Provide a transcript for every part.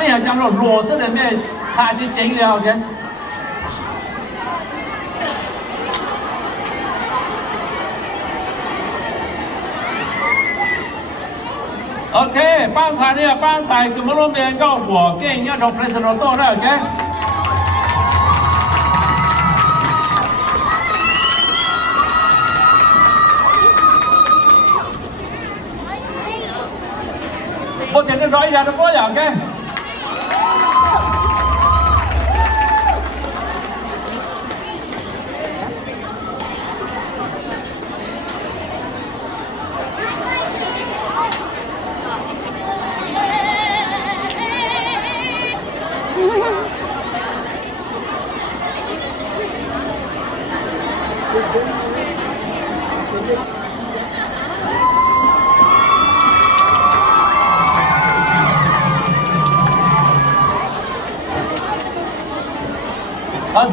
ไม่อยากจะหล่อซะเลยแม่ถ่ายจริงๆแล้วเนี่ยOK， 帮菜呢，帮菜，咁么拢面搞过，跟要从 president 到了，OK。我今天nói一下都冇樣嘅。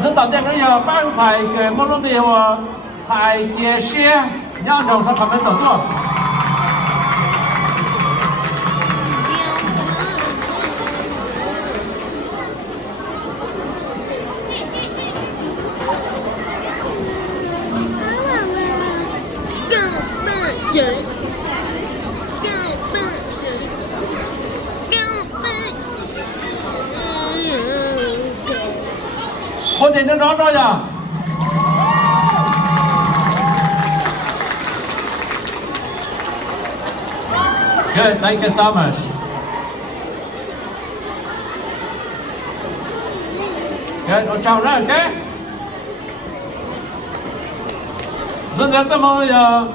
指导这个要帮菜给莫罗米我菜节些，让肉上他们走做。我今天找着呀。Good, thank you so much. Good, 我找着 ，OK。现在咱们要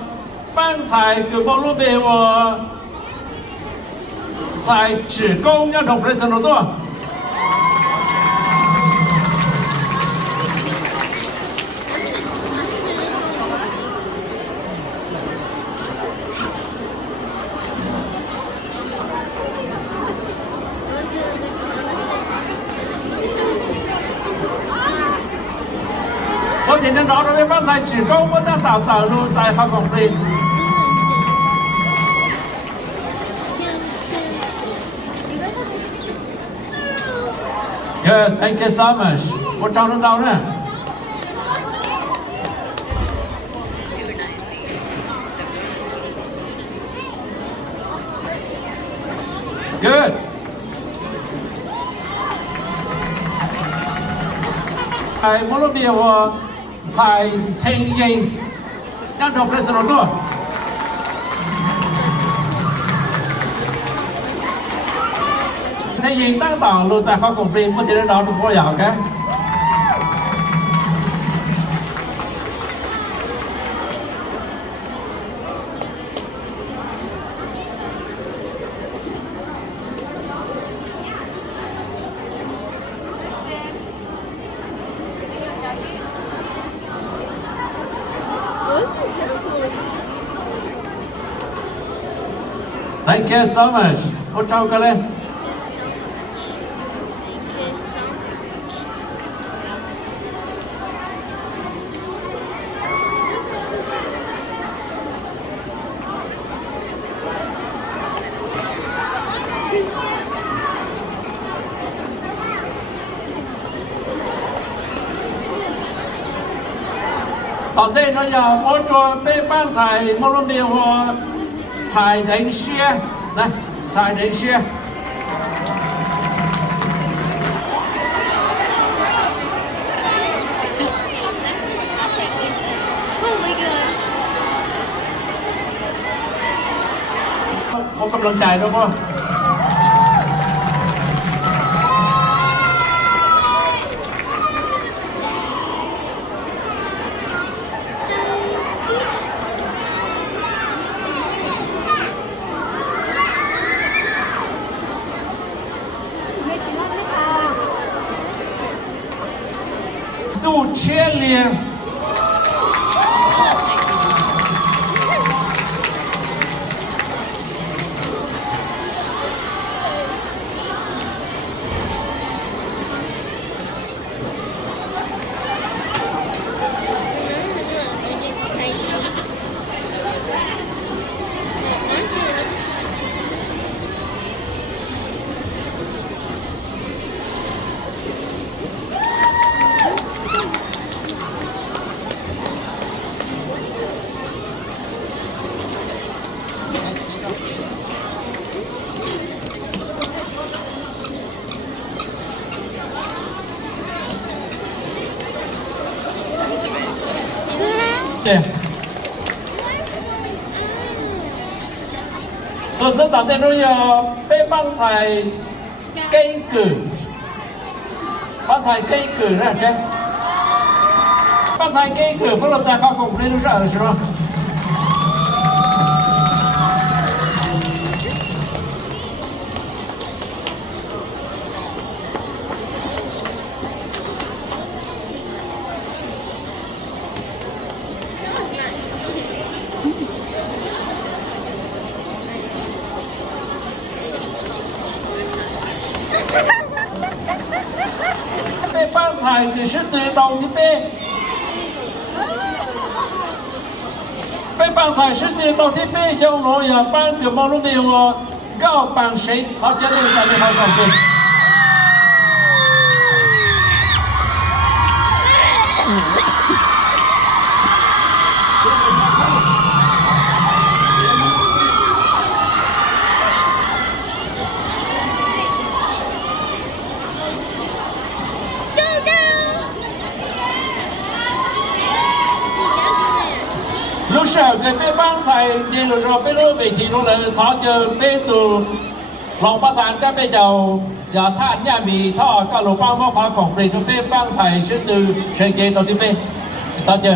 帮菜给包路边我菜职工要从 president 多。我今天找着的方才职工，我在道路在好公司。Good, thank you so much. 我找得到呢。Good. 哎，莫罗比我。才承认，让做 president 多。承认当道路在好公司，不得绕着我要嘅。Thank you so much. 我找个嘞。当地那要我做北方菜，莫罗米和菜人些，来菜人些。我กำลังใจแล้วพ่อดูเชี่ยเลียง对。所以这打电都要被帮菜给个，帮菜给个呢，对。帮菜给个，不能再靠公里路上是吧？被帮菜你是自动的呗？被帮菜是自动的呗，像我呀，帮个毛路没我搞帮谁，好家里在那好搞对。lúc sau cái bé bán xài đi rồi rồi bé lúa về chỉ luôn là thọ chờ bé từ lòng ba tháng các bé giàu giờ than nhà mì thọ cả lục bao phá cổng để cho bé bán xài sẽ từ sẽ kế đầu tiên bé thọ chờ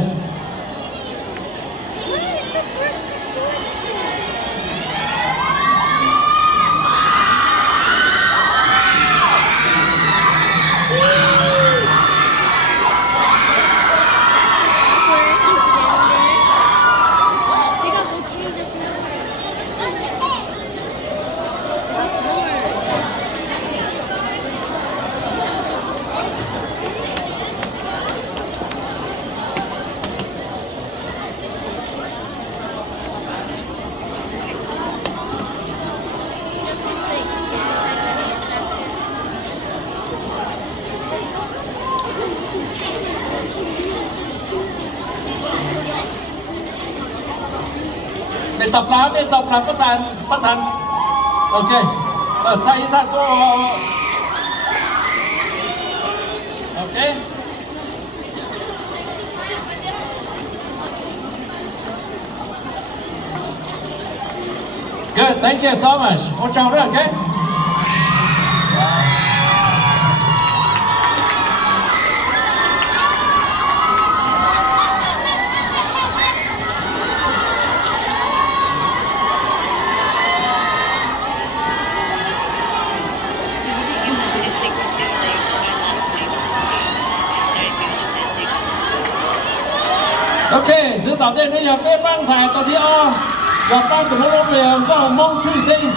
để tập làm bắt thành ok thay ra có ok good thank you so much một tràng nữa ok ok giữ tỏ tên bây giờ bé băng xài tàu thi o gặp băng của nó về có mong truy sinh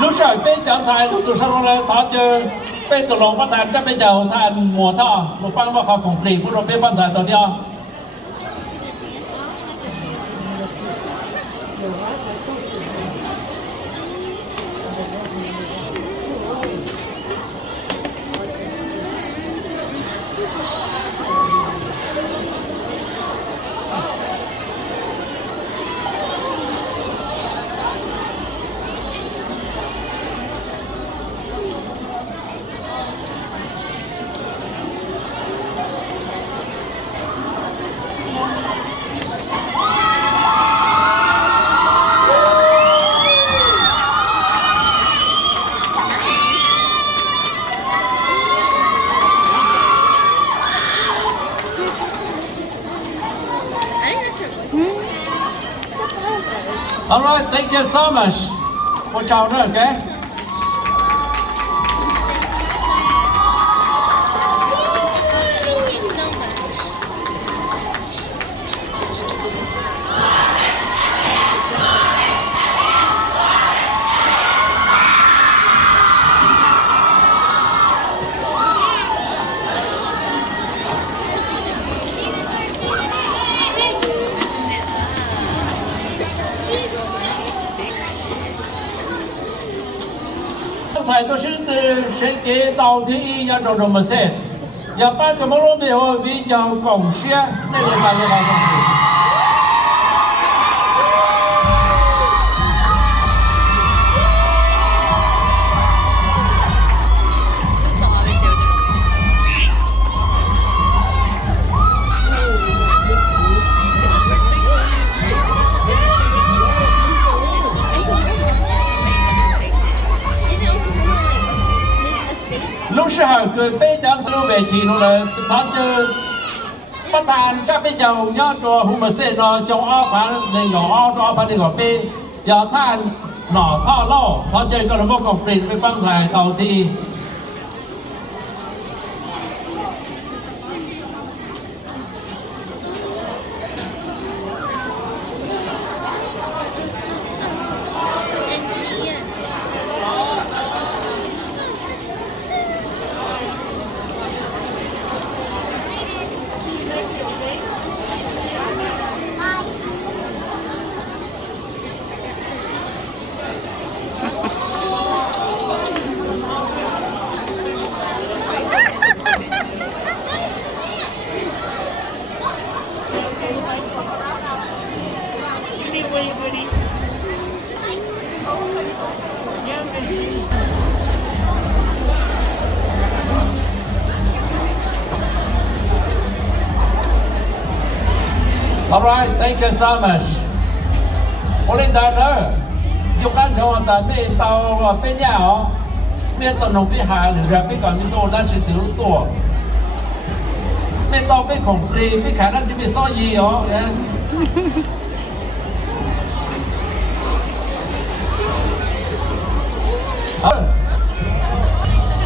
lúc sau bé chọn xài lúc sau nó là thọ chơi bé từ lòng bắt thành chắc bé giàu thành mùa thọ lúc băng vào phòng lì của nó bé băng xài tàu thi o Alright, thank you so much. Một chào nữa, ok? Tại tôi xin từ sẽ chế tàu thì y nhà đồ đồ mà xe. Nhà ban cái món đồ bề hồi vì giàu cổng xe nên là bạn làm không được. lúc sau cười bê chẳng sưu về chỉ nó là thọ chưประธานจะไปเจ้ายอดตัวหุ่มเสนอจงอ้อพันในหงออ้อตัวพันในหงอปียอท่านหน่อท่อล่อพอเจอก็ระบบกองปรินไปปั้งถ่ายเตาทีAlright, thank you so much. Only that dùng ăn cho ta bên tàu bên nhà họ bên tàu nông bên hà rồi bên còn bên tàu đang chỉ thiếu tổ bên tàu bên khổng lồ bên khả năng chỉ bên so gì họ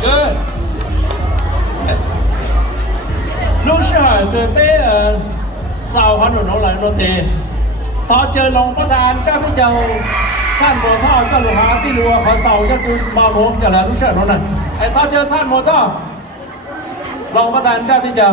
good. Lúc sau từ bên sau hắn rồi nó lại nó thì thọเจอหลวงประธานเจ้าพี่เจ้าท่านหมอท่อก็หลวงหาพี่รัวขอเสาจะจุดมาหลวงกันแล้วรู้เชื่อหนูน่ะไอ้ทอเจอท่านหมอท่อหลวงประธานเจ้าพี่เจ้า